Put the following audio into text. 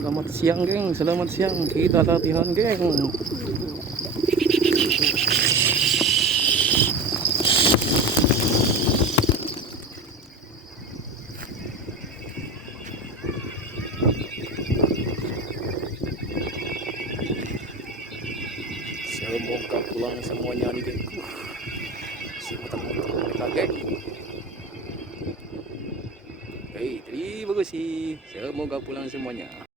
Selamat siang, geng. Selamat siang. Kita latihan, geng. Semoga pulang semuanya nih, gengku. Si muter-muter mereka, geng. Hei, terima kasih. Semoga pulang semuanya.